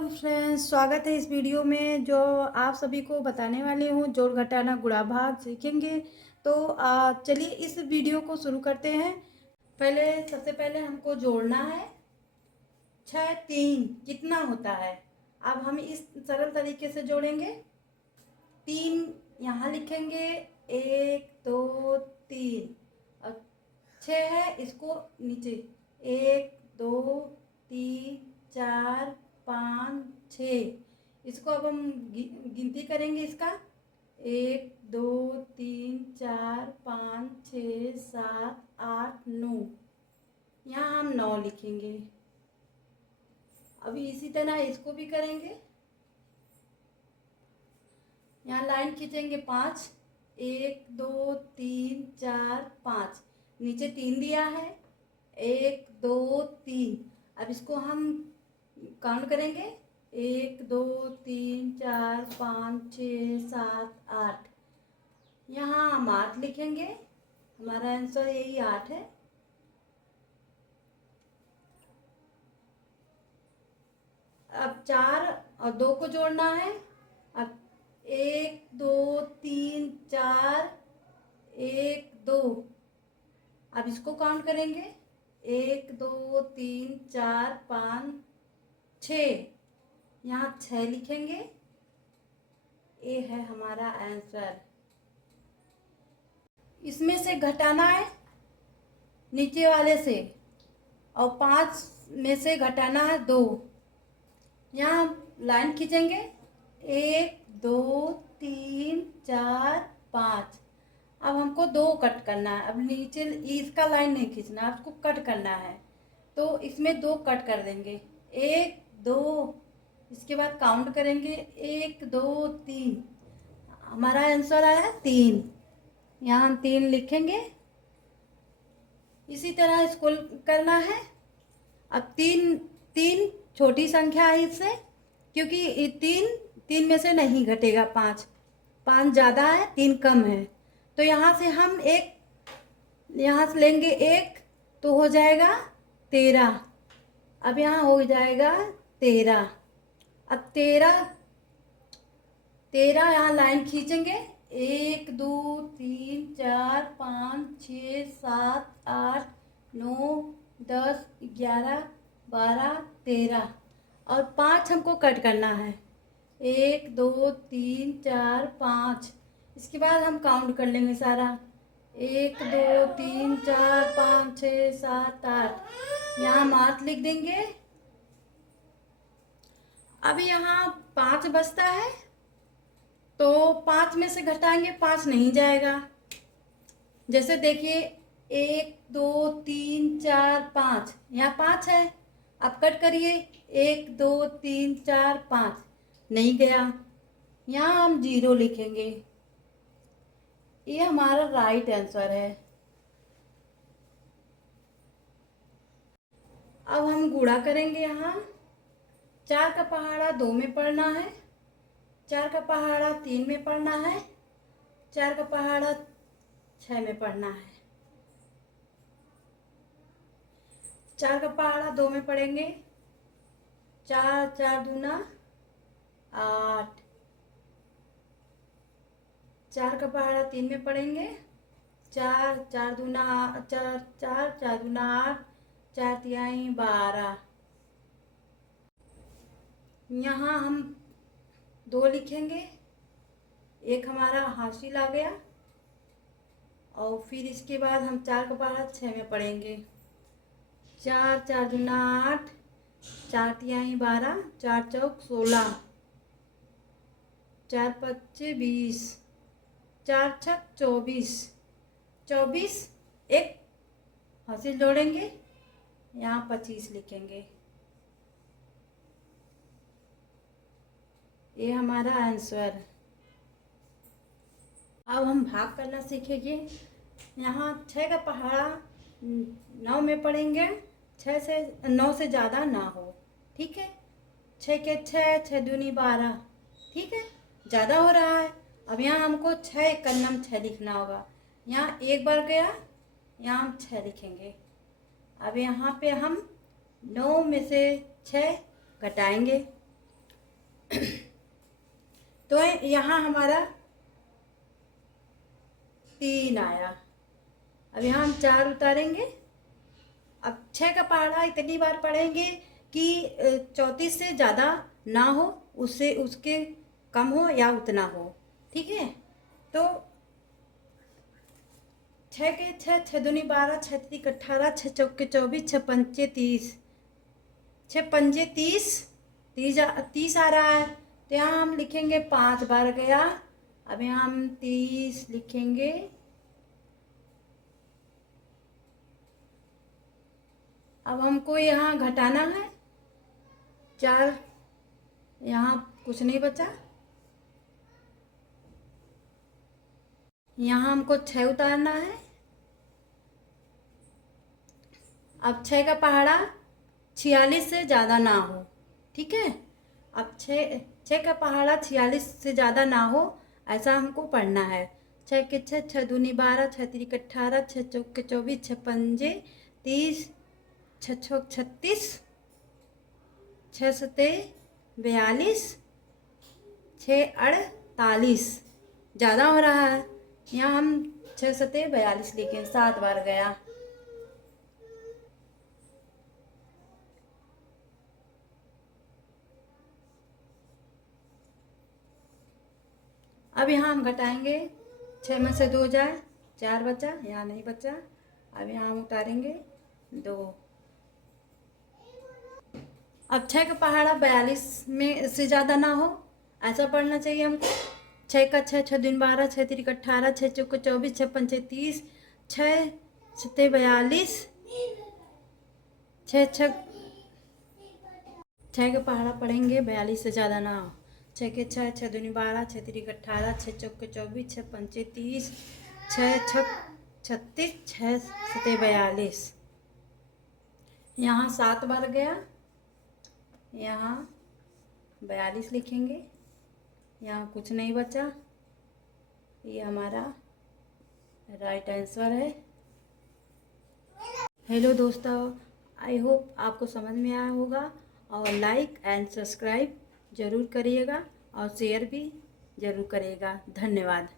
Friends, स्वागत है इस वीडियो में जो आप सभी को बताने वाली हूँ। जोड़ घटाना गुणा भाग सीखेंगे। तो चलिए इस वीडियो को शुरू करते हैं। सबसे पहले हमको जोड़ना है। 6 3 कितना होता है। अब हम इस सरल तरीके से जोड़ेंगे। 3 यहाँ लिखेंगे, 1 2 3 और 6 है, इसको नीचे 1 2 3 4 5 6। इसको अब हम गिनती करेंगे इसका 1 2 3 4 5 6 7 8 9। यहाँ हम 9 लिखेंगे। अभी इसी तरह इसको भी करेंगे। यहाँ लाइन खींचेंगे 5, 1 2 3 4 5, नीचे 3 दिया है, 1 2 3। अब इसको हम काउंट करेंगे 1 2 3 4 5 6 7 8। यहाँ हम 8 लिखेंगे। हमारा आंसर यही 8 है। अब 4 और 2 को जोड़ना है। अब 1 2 3 4 1 2। अब इसको काउंट करेंगे 1 2 3 4 5 6। यहाँ 6 लिखेंगे। ये है हमारा आंसर। इसमें से घटाना है नीचे वाले से, और 5 में से घटाना है 2। यहाँ लाइन खींचेंगे 1 2 3 4 5। अब हमको 2 कट करना है। अब नीचे इसका लाइन नहीं खींचना, आपको कट करना है। तो इसमें 2 कट कर देंगे, 1 2। इसके बाद काउंट करेंगे 1 2 3। हमारा आंसर आया 3। यहाँ हम 3 लिखेंगे। इसी तरह इसको करना है। अब 3 छोटी संख्या है इससे, क्योंकि 3 में से नहीं घटेगा। 5 ज़्यादा है, 3 कम है। तो यहाँ से हम यहाँ से लेंगे 1, तो हो जाएगा 13। अब यहाँ हो जाएगा 13। अब 13 यहाँ लाइन खींचेंगे 1 2 3 4 5 6 7 8 9 10 11 12 13। और 5 हमको कट करना है, 1 2 3 4 5। इसके बाद हम काउंट कर लेंगे सारा, 1 2 3 4 5 6 7 8। यहाँ हम 8 लिख देंगे। अब यहाँ 5 बचता है, तो 5 में से घटाएंगे, 5 नहीं जाएगा। जैसे देखिए 1 2 3 4 5, यहाँ 5 है। अब कट करिए 1 2 3 4 5, नहीं गया। यहाँ हम 0 लिखेंगे। ये हमारा राइट आंसर है। अब हम गुणा करेंगे। यहाँ 4 का पहाड़ा 2 में पढ़ना है, 4 का पहाड़ा 3 में पढ़ना है, 4 का पहाड़ा 6 में पढ़ना है। 4 का पहाड़ा 2 में पढ़ेंगे, 4 4 दूना 8। 4 का पहाड़ा 3 में पढ़ेंगे, 4 4 दूना 4 4 4 दूना 8, 4 तिहाई 12। यहाँ हम 2 लिखेंगे। एक हमारा हासिल आ गया। और फिर इसके बाद हम 4 का पहाड़ा 6 में पढ़ेंगे, 4 4 दूना 8, 4 तिहाई 12, 4 चौक 16, 4 पच्चे 20, 4 छक 24। 24 एक हासिल जोड़ेंगे, यहाँ 25 लिखेंगे। ये हमारा आंसर। अब हम भाग करना सीखेंगे। यहाँ 6 का पहाड़ा 9 में पढ़ेंगे, 9 से ज़्यादा ना हो, ठीक है। 6 के 6, 6 दूनी 12, ठीक है, ज़्यादा हो रहा है। अब यहाँ हमको 6 कन्नम 6 लिखना होगा। यहाँ एक बार गया, यहाँ हम 6 लिखेंगे। अब यहाँ पे हम 9 में से 6 घटाएंगे, तो यहाँ हमारा 3 आया। अब यहाँ हम 4 उतारेंगे। अब 6 का पहाड़ा इतनी बार पढ़ेंगे कि 34 से ज़्यादा ना हो, उससे उसके कम हो या उतना हो। ठीक है, तो 6 के 6, 6 दूनी 12, 6 त्रिक 18, 6 चौके 24, 6 पंचे 30, 6 पंजे 30, 30 आ रहा है। तो यहाँ हम लिखेंगे 5 बार गया। अब यहाँ हम 30 लिखेंगे। अब हमको यहाँ घटाना है 4, यहाँ कुछ नहीं बचा। यहाँ हमको 6 उतारना है। अब 6 का पहाड़ा 46 से ज़्यादा ना हो। ठीक है, अब 6 का पहाड़ा 46 से ज़्यादा ना हो, ऐसा हमको पढ़ना है। 6 के 6, 6 दूनी 12, 6 त्रिक 18, 6 चौके 24, 6 पंजे 30, 6 छक 36, 6 सते 42, 6 48, ज़्यादा हो रहा है। यहाँ हम 6 सते 42 लिखें। 7 बार गया। अब यहाँ हम घटाएंगे, 6 में से 2 जाए, 4 बचा, यहाँ नहीं बचा। अब यहाँ हम उतारेंगे 2। अब 6 का पहाड़ा 42 में से ज़्यादा ना हो, ऐसा पढ़ना चाहिए हमको। 6 का 6, 6 दूनी 12, 6 त्रिक 18, 6 चौके 24, 6 पंचे 30, 6 सते 42, 6 का पहाड़ा पढ़ेंगे 42 से ज़्यादा ना हो। 6 के 6, 6 दूनी 12, 6 त्रिक 18, 6 चौके 24, 6 पंचे 30, 6 छक 36, 6 सते 42, यहाँ 7 बार गया। यहाँ 42 लिखेंगे, यहाँ कुछ नहीं बचा। ये हमारा राइट आंसर है। हेलो दोस्तों, आई होप आपको समझ में आया होगा। और लाइक एंड सब्सक्राइब ज़रूर करिएगा और शेयर भी ज़रूर करिएगा। धन्यवाद।